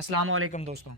अस्सलाम वालेकुम दोस्तों।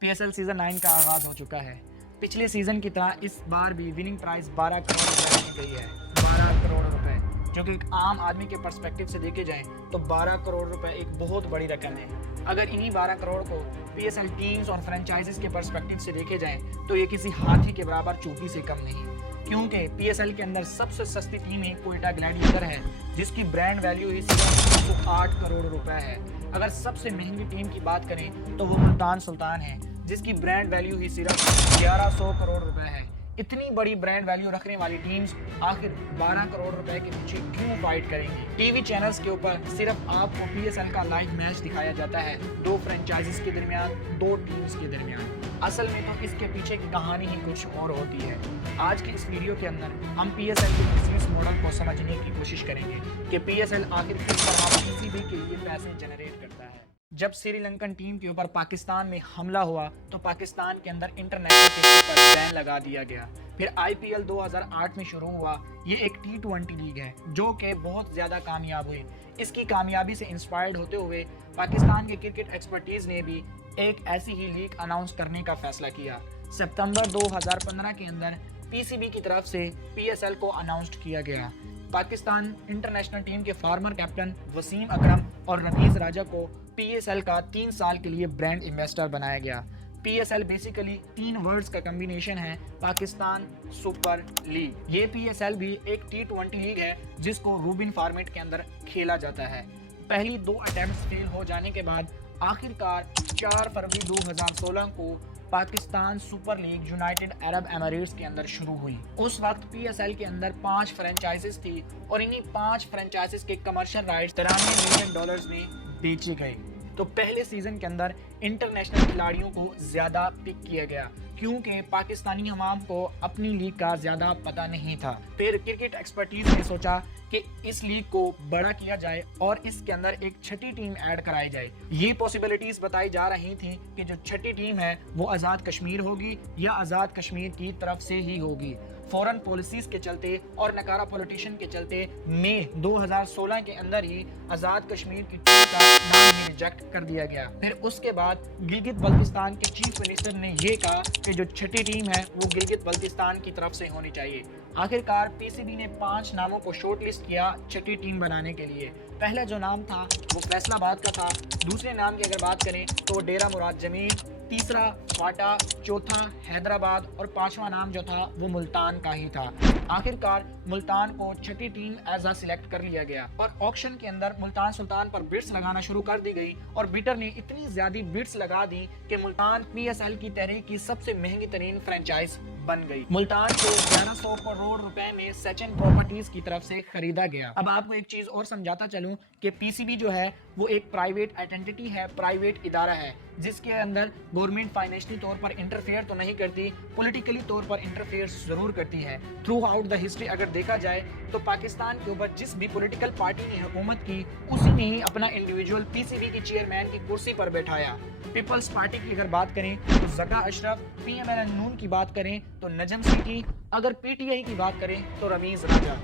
पीएसएल सीज़न 9 का आगाज़ हो चुका है। पिछले सीज़न की तरह इस बार भी विनिंग प्राइस 12 करोड़ रुपए रखी गई है। 12 करोड़ रुपए, जो कि एक आम आदमी के पर्सपेक्टिव से देखे जाएं तो 12 करोड़ रुपए एक बहुत बड़ी रकम है। अगर इन्हीं 12 करोड़ को पीएसएल टीम्स और फ्रेंचाइजीज के पर्सपेक्टिव से देखे जाएं तो ये किसी हाथी के बराबर चोटी से कम नहीं, क्योंकि पीएसएल के अंदर सबसे सस्ती टीम ही कोयटा ग्लैडिएटर है, जिसकी ब्रांड वैल्यू ही सिर्फ 108 करोड़ रुपए है। अगर सबसे महंगी टीम की बात करें तो वो मुल्तान सुल्तान है, जिसकी ब्रांड वैल्यू ही सिर्फ 1100 करोड़ रुपए है। इतनी बड़ी ब्रांड वैल्यू रखने वाली टीम्स आखिर 12 करोड़ रुपए के पीछे क्यों फाइट करेंगी? टीवी चैनल्स के ऊपर सिर्फ आपको पीएसएल का लाइव मैच दिखाया जाता है, दो फ्रेंचाइजीज के दरमियान, दो टीम्स के दरमियान। असल में तो इसके पीछे की कहानी ही कुछ और होती है। आज की इस वीडियो के अंदर हम पीएसएल के बिजनेस मॉडल को समझने की कोशिश करेंगे कि पीएसएल आखिर किस तरह किसी भी के लिए पैसे जनरेट करता है। जब श्रीलंकन टीम के ऊपर पाकिस्तान में हमला हुआ तो पाकिस्तान के अंदर इंटरनेशनल क्रिकेट पर बैन लगा दिया गया। फिर आईपीएल 2008 में शुरू हुआ। ये एक T20 लीग है जो कि बहुत ज़्यादा कामयाब हुई। इसकी कामयाबी से इंस्पायर्ड होते हुए पाकिस्तान के क्रिकेट एक्सपर्टीज़ ने भी एक ऐसी ही लीग अनाउंस करने का फैसला किया। सितंबर 2015 के अंदर पीसीबी की तरफ से पीएसएल को अनाउंस्ड किया गया। पाकिस्तान इंटरनेशनल टीम के फार्मर कैप्टन वसीम अकरम और रमीज राजा को पीएसएल का 3 साल के लिए ब्रांड एम्बेसडर बनाया गया। पीएसएल बेसिकली 3 वर्ड्स का कम्बिनेशन है, पाकिस्तान सुपर लीग। ये पीएसएल भी एक T20 लीग है जिसको रूबिन फॉर्मेट के अंदर खेला जाता है। पहली 2 अटेम्प्ट्स फेल हो जाने के बाद आखिरकार 4 फरवरी 2016 को Pakistan super league United Arab Emirates के अंदर शुरू हुई। उस वक्त पीएसएल के अंदर 5 फ्रेंचाइजीज थी और इन्हीं 5 फ्रेंचाइजीज के कमर्शियल राइट्स $93 मिलियन में बेचे गए। तो पहले सीजन के अंदर इंटरनेशनल खिलाड़ियों को ज्यादा पिक किया गया क्योंकि पाकिस्तानी अवाम को अपनी लीग का ज्यादा पता नहीं था। फिर क्रिकेट एक्सपर्टीज ने सोचा कि इस लीग को बड़ा किया जाए और इसके अंदर एक छठी टीम ऐड कराई जाए। ये पॉसिबिलिटीज बताई जा रही थी कि जो छठी टीम है वो आज़ाद कश्मीर होगी या आज़ाद कश्मीर की तरफ से ही होगी। फॉरेन पॉलिसीज के चलते और नकारा पॉलिटिशियन के चलते मई 2016 के अंदर ही आज़ाद कश्मीर की टीम का नाम ही रिजेक्ट कर दिया गया। फिर उसके बाद गिलगित बल्तिस्तान के चीफ मिनिस्टर ने ये कहा कि जो छठी टीम है वो गिलगित बल्तिस्तान की तरफ से होनी चाहिए। आखिरकार पीसीबी ने 5 नामों को शॉर्टलिस्ट किया छठी टीम बनाने के लिए। पहला जो नाम था वो फैसलाबाद का था। दूसरे नाम की अगर बात करें तो डेरा मुराद जमीन, तीसरा फाटा, चौथा हैदराबाद और 5वां नाम जो था वो मुल्तान का ही था। आखिरकार मुल्तान को छठी टीम एज सिलेक्ट कर लिया गया और ऑक्शन के अंदर मुल्तान सुल्तान पर बिड्स लगाना शुरू कर दी गई और बिडर ने इतनी ज्यादा बिड्स लगा दी कि मुल्तान पीएसएल की तहरीक की सबसे महंगी तरीन फ्रेंचाइज बन गई। मुल्तान को 1100 करोड़ रुपए में सचिन प्रॉपर्टीज की तरफ से खरीदा गया। अब आपको एक चीज और समझाता चलूं कि पीसीबी जो है वो एक प्राइवेट आइडेंटिटी है, प्राइवेट इदारा है, जिसके अंदर गवर्नमेंट फाइनेंशियली तौर पर इंटरफेयर तो नहीं करती, पॉलिटिकली तौर पर इंटरफेयर जरूर करती है। थ्रू आउट द हिस्ट्री अगर देखा जाए तो पाकिस्तान के ऊपर जिस भी पॉलिटिकल पार्टी ने हुकूमत की उसी ने ही अपना इंडिविजुअल पीसीबी की चेयरमैन की कुर्सी पर बैठाया। पीपल्स पार्टी की अगर बात करें तो जका अशरफ, पीएमएल नून की बात करें तो नजम सिटी, अगर पीटीआई की बात करें तो रमीज राजा।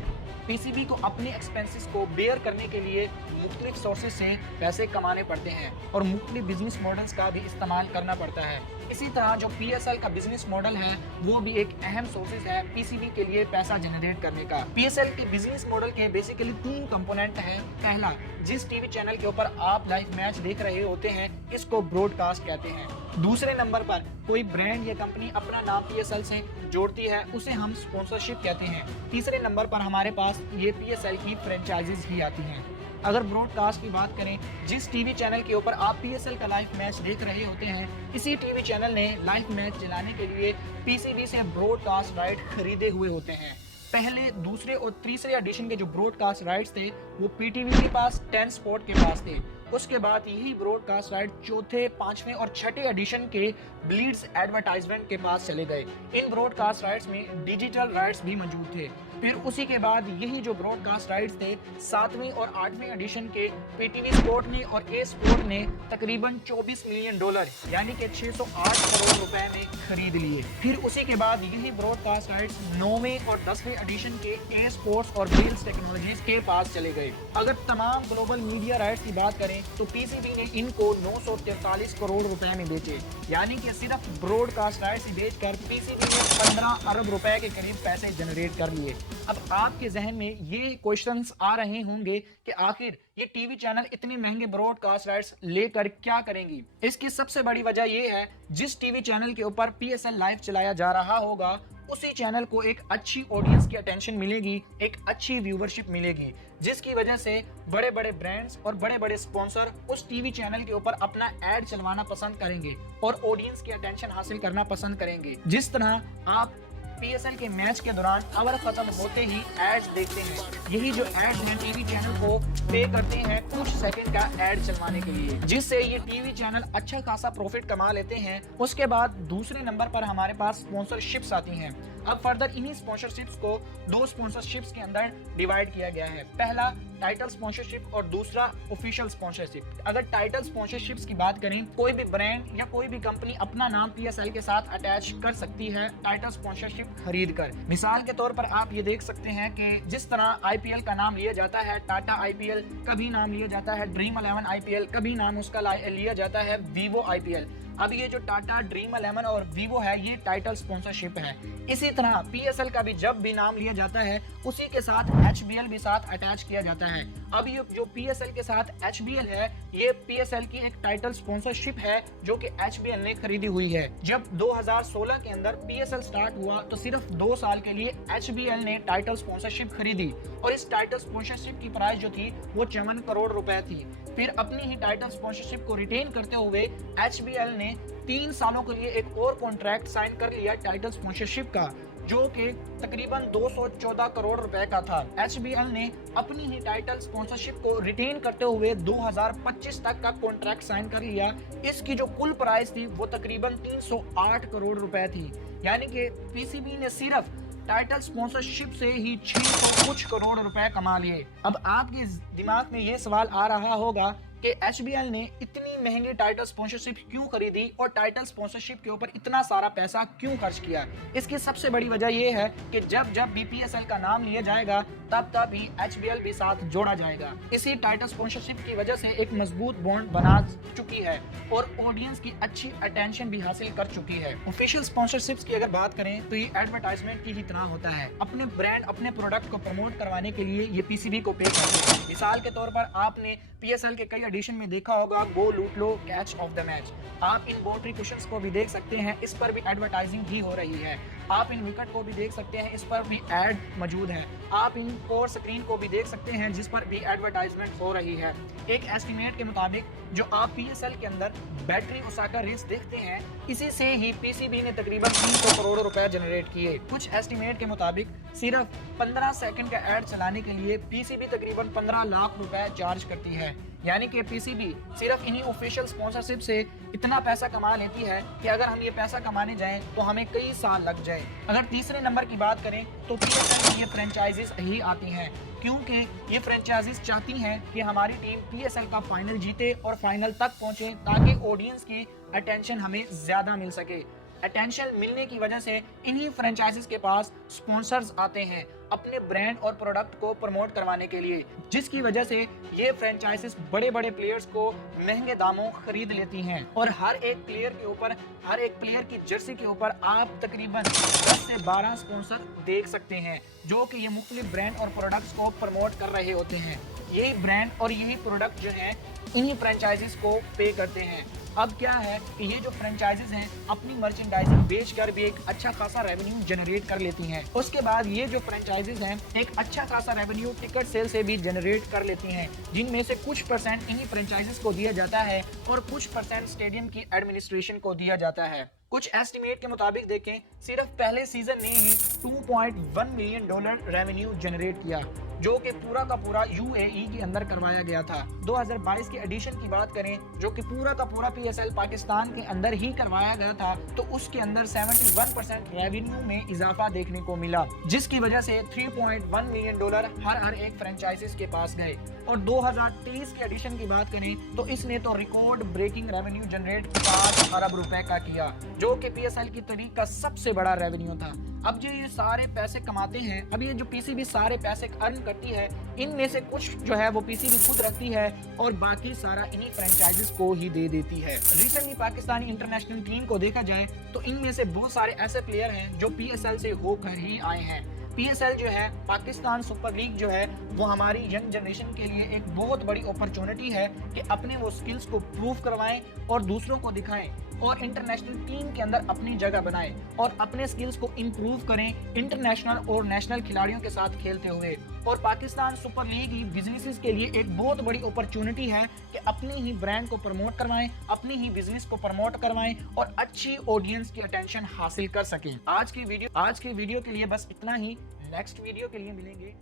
पीसीबी को अपने एक्सपेंसेस को बेयर करने के लिए मुख्तलिफ सोर्सेज से पैसे कमाने पड़ते हैं और मुख्तलिफ बिजनेस मॉडल्स का भी इस्तेमाल करना पड़ता है। इसी तरह जो पीएसएल का बिजनेस मॉडल है वो भी एक अहम सोर्सेज है पीसीबी के लिए पैसा जनरेट करने का। पीएसएल के बिजनेस मॉडल के बेसिकली 3 कंपोनेंट हैं। पहला, जिस टीवी चैनल के ऊपर आप लाइव मैच देख रहे होते हैं इसको ब्रॉडकास्ट कहते हैं। दूसरे नंबर पर कोई ब्रांड या कंपनी अपना नाम पीएसएल से जोड़ती है, उसे हम स्पॉन्सरशिप कहते हैं। तीसरे नंबर पर हमारे पास ये पीएसएल की फ्रेंचाइजीज ही आती हैं। अगर ब्रॉडकास्ट की बात करें, जिस टीवी चैनल के ऊपर आप पीएसएल का लाइव मैच देख रहे होते हैं इसी टीवी चैनल ने लाइव मैच चलाने के लिए पीसीबी से ब्रॉडकास्ट राइट खरीदे हुए होते हैं। पहले, दूसरे और तीसरे एडिशन के जो ब्रॉडकास्ट राइट्स थे वो पीटीवी के पास, 10 स्पोर्ट के पास थे। उसके बाद यही ब्रॉडकास्ट राइट चौथे, 5वें और 6ठे एडिशन के ब्लीड्स एडवर्टाइजमेंट के पास चले गए। इन ब्रॉडकास्ट राइट्स में डिजिटल राइट्स भी मौजूद थे। फिर उसी के बाद यही जो ब्रॉडकास्ट राइट्स थे 7वीं और 8वें एडिशन के पीटीवी स्पोर्ट ने और ए स्पोर्ट ने तकरीबन $24 मिलियन यानी कि 608 करोड़ रुपए में खरीद लिए। फिर उसी के बाद यही ब्रॉडकास्ट राइट्स 9वें और 10वें एडिशन के ए स्पोर्ट्स और बेल्स टेक्नोलॉजीज के पास चले गए। अगर तमाम ग्लोबल मीडिया राइट्स की बात करें करें तो पीसीबी ने इनको 943 करोड़ रुपए में बेचे, यानी कि सिर्फ ब्रॉडकास्ट राइट्स ही बेचकर पीसीबी ने 15 अरब रुपए के करीब पैसे जनरेट कर लिए। अब आपके जहन में ये क्वेश्चंस आ रहे होंगे कि आखिर ये टीवी चैनल इतने महंगे ब्रॉडकास्ट राइट्स लेकर क्या करेंगी। इसकी सबसे बड़ी वजह ये है, जिस टीवी चैनल के ऊपर पीएसएल लाइव चलाया जा रहा होगा उसी चैनल को एक अच्छी ऑडियंस की अटेंशन मिलेगी, एक अच्छी व्यूवरशिप मिलेगी, जिसकी वजह से बड़े बड़े ब्रांड्स और बड़े बड़े स्पॉन्सर उस टीवी चैनल के ऊपर अपना एड चलवाना पसंद करेंगे और ऑडियंस की अटेंशन हासिल करना पसंद करेंगे। जिस तरह आप पीएसएल के मैच के दौरान ओवर खत्म होते ही एड्स देखते हैं, यही जो एड्स हैं टीवी चैनल को पे करते हैं कुछ सेकंड का एड चलवाने के लिए, जिससे ये टीवी चैनल अच्छा खासा प्रॉफिट कमा लेते हैं। उसके बाद दूसरे नंबर पर हमारे पास स्पॉन्सरशिप्स आती हैं। अब फर्दर इन्हीं स्पॉन्सरशिप्स को दो स्पॉन्सरशिप्स के अंदर डिवाइड किया गया है। पहला टाइटल स्पॉन्सरशिप और दूसरा ऑफिशियल स्पॉन्सरशिप। अगर टाइटल स्पॉन्सरशिप्स की बात करें, कोई भी ब्रांड या कोई भी कंपनी अपना नाम पीएसएल के साथ अटैच कर सकती है टाइटल स्पॉन्सरशिप खरीद कर। मिसाल के तौर पर आप ये देख सकते हैं कि जिस तरह आईपीएल का नाम लिया जाता है टाटा आईपीएल, कभी नाम लिया जाता है ड्रीम 11 आईपीएल, कभी नाम उसका लिया जाता है वीवो आईपीएल। अब ये जो टाटा ड्रीम 11 और वीवो है ये टाइटल स्पॉन्सरशिप है। इसी तरह पीएसएल का भी जब भी नाम लिया जाता है उसी के साथ एचबीएल भी साथ अटैच किया जाता है। अब ये जो पीएसएल के साथ एचबीएल है ये पीएसएल की एक टाइटल स्पॉन्सरशिप है जो कि एचबीएल ने खरीदी हुई है। जब 2016 के अंदर पीएसएल स्टार्ट हुआ तो सिर्फ 2 साल के लिए एचबीएल ने टाइटल स्पॉन्सरशिप खरीदी और इस टाइटल स्पॉन्सरशिप की प्राइस जो थी वो 54 करोड़ रुपए थी। फिर अपनी ही टाइटल स्पॉन्सरशिप को रिटेन करते हुए एचबीएल ने 3 सालों के लिए एक और कॉन्ट्रैक्ट साइन कर लिया टाइटल स्पॉन्सरशिप का, जो कि तकरीबन 214 करोड़ रुपए का था। एचबीएल ने अपनी ही टाइटल स्पॉन्सरशिप को रिटेन करते हुए 2025 तक का कॉन्ट्रैक्ट साइन कर लिया। इसकी जो कुल प्राइस थी वो तकरीबन 308 करोड़ रुपए थी, यानी कि पीसीबी ने सिर्फ टाइटल स्पॉन्सरशिप से ही 600 कुछ करोड़ रुपए कमा लिए। अब आपके दिमाग में ये सवाल आ रहा होगा कि एचबीएल ने इतनी महंगी टाइटल स्पॉन्सरशिप क्यों खरीदी और टाइटल स्पॉन्सरशिप के ऊपर इतना सारा पैसा क्यों खर्च किया। इसकी सबसे बड़ी वजह यह है कि जब जब बीपीएसएल का नाम लिया जाएगा तब तब ही एचबीएल भी साथ जोड़ा जाएगा। इसी टाइटल स्पॉन्सरशिप की वजह से एक मजबूत बॉन्ड बना चुकी है और ऑडियंस की अच्छी अटेंशन भी हासिल कर चुकी है। ऑफिशियल स्पॉन्सरशिप्स की अगर बात करें तो ये एडवर्टाइजमेंट की ही तरह होता है। अपने ब्रांड अपने प्रोडक्ट को प्रमोट करवाने के लिए ये पीसीबी को पे करते हैं। मिसाल के तौर पर आपने पीएसएल के कई एडिशन में देखा होगा गो लूट लो कैच ऑफ द मैच। आप इन बाउंड्री कुशंस को भी देख सकते हैं, इस पर भी एडवर्टाइजिंग ही हो रही है। आप इन विकेट को भी देख सकते हैं, इस पर भी एड मौजूद है। आप इन कोर स्क्रीन को भी देख सकते हैं जिस पर भी एडवर्टाइजमेंट हो रही है। एक एस्टिमेट के मुताबिक जो आप पीएसएल के अंदर बैटरी ओसाका रेस देखते हैं, इसी से ही पीसीबी ने तकरीबन 300 करोड़ रुपए जनरेट किए। कुछ एस्टिमेट के मुताबिक सिर्फ 15 सेकंड का एड चलाने के लिए पीसीबी तकरीबन 15 लाख रुपए चार्ज करती है, यानी कि पीसीबी सिर्फ इन्हीं ऑफिशियल स्पॉन्सरशिप से इतना पैसा कमा लेती है कि अगर हम ये पैसा कमाने जाएं तो हमें कई साल लग जाए। अगर तीसरे नंबर की बात करें तो पीएसएल की ये फ्रेंचाइजीज ही आती हैं, क्योंकि ये फ्रेंचाइजीज चाहती हैं कि हमारी टीम पीएसएल का फाइनल जीते और फाइनल तक पहुंचे ताकि ऑडियंस की अटेंशन हमें ज्यादा मिल सके। अटेंशन मिलने की वजह से इन्हीं फ्रेंचाइजीज के पास स्पॉन्सर्स आते हैं अपने ब्रांड और प्रोडक्ट को प्रमोट करवाने के लिए, जिसकी वजह से ये फ्रेंचाइजीज बड़े बड़े प्लेयर्स को महंगे दामों खरीद लेती हैं और हर एक प्लेयर की जर्सी के ऊपर आप तकरीबन 10 से 12 स्पॉन्सर देख सकते हैं जो कि ये मुख्तलिफ ब्रांड और प्रोडक्ट्स को प्रमोट कर रहे होते हैं। यही ब्रांड और यही प्रोडक्ट जो है इन्हीं फ्रेंचाइजीज को पे करते हैं। अब क्या है कि ये जो फ्रेंचाइजीज हैं अपनी मर्चेंडाइजिंग बेचकर भी एक अच्छा खासा रेवेन्यू जनरेट कर लेती हैं। उसके बाद ये जो फ्रेंचाइजीज हैं एक अच्छा खासा रेवेन्यू टिकट सेल से भी जनरेट कर लेती हैं, जिनमें से कुछ परसेंट इन्हीं फ्रेंचाइजीज को दिया जाता है और कुछ परसेंट स्टेडियम की एडमिनिस्ट्रेशन को दिया जाता है। कुछ एस्टिमेट के मुताबिक देखें, सिर्फ पहले सीजन ने ही $2.1 मिलियन रेवेन्यू जनरेट किया, जो कि पूरा का पूरा यूएई के अंदर करवाया गया था। 2022 की एडिशन की बात करें जो कि पूरा का पूरा पीएसएल पाकिस्तान के अंदर ही करवाया गया था, तो उसके अंदर 71% रेवेन्यू में इजाफा देखने को मिला, जिसकी वजह से $3.1 मिलियन हर एक फ्रेंचाइजीज के पास गए। और 2023 की एडिशन की बात करें तो इसने तो रिकॉर्ड ब्रेकिंग रेवेन्यू जनरेट 5 अरब रुपए का किया। जो कि PSL की तारीख का सबसे बड़ा रेवेन्यू था। अब जो ये सारे पैसे कमाते हैं, अब ये जो PCB सारे पैसे अर्न करती है, इनमें से कुछ जो है वो PCB खुद रखती है और बाकी सारा इन्हीं फ्रेंचाइजीज को ही दे देती है। रिसेंटली पाकिस्तानी इंटरनेशनल टीम को देखा जाए तो इनमें से बहुत सारे ऐसे प्लेयर हैं जो PSL से होकर ही आए हैं। PSL जो है, पाकिस्तान सुपर लीग जो है, वो हमारी यंग जनरेशन के लिए एक बहुत बड़ी अपॉर्चुनिटी है कि अपने वो स्किल्स को प्रूव करवाएं और दूसरों को दिखाएं और इंटरनेशनल टीम के अंदर अपनी जगह बनाएं और अपने स्किल्स को इम्प्रूव करें इंटरनेशनल और नेशनल खिलाड़ियों के साथ खेलते हुए। और पाकिस्तान सुपर लीग ही बिजनेसेस के लिए एक बहुत बड़ी अपॉर्चुनिटी है कि अपने ही ब्रांड को प्रमोट करवाएं, अपने ही बिजनेस को प्रमोट करवाएं और अच्छी ऑडियंस की अटेंशन हासिल कर सकें। आज की वीडियो के लिए बस इतना ही। नेक्स्ट वीडियो के लिए मिलेंगे।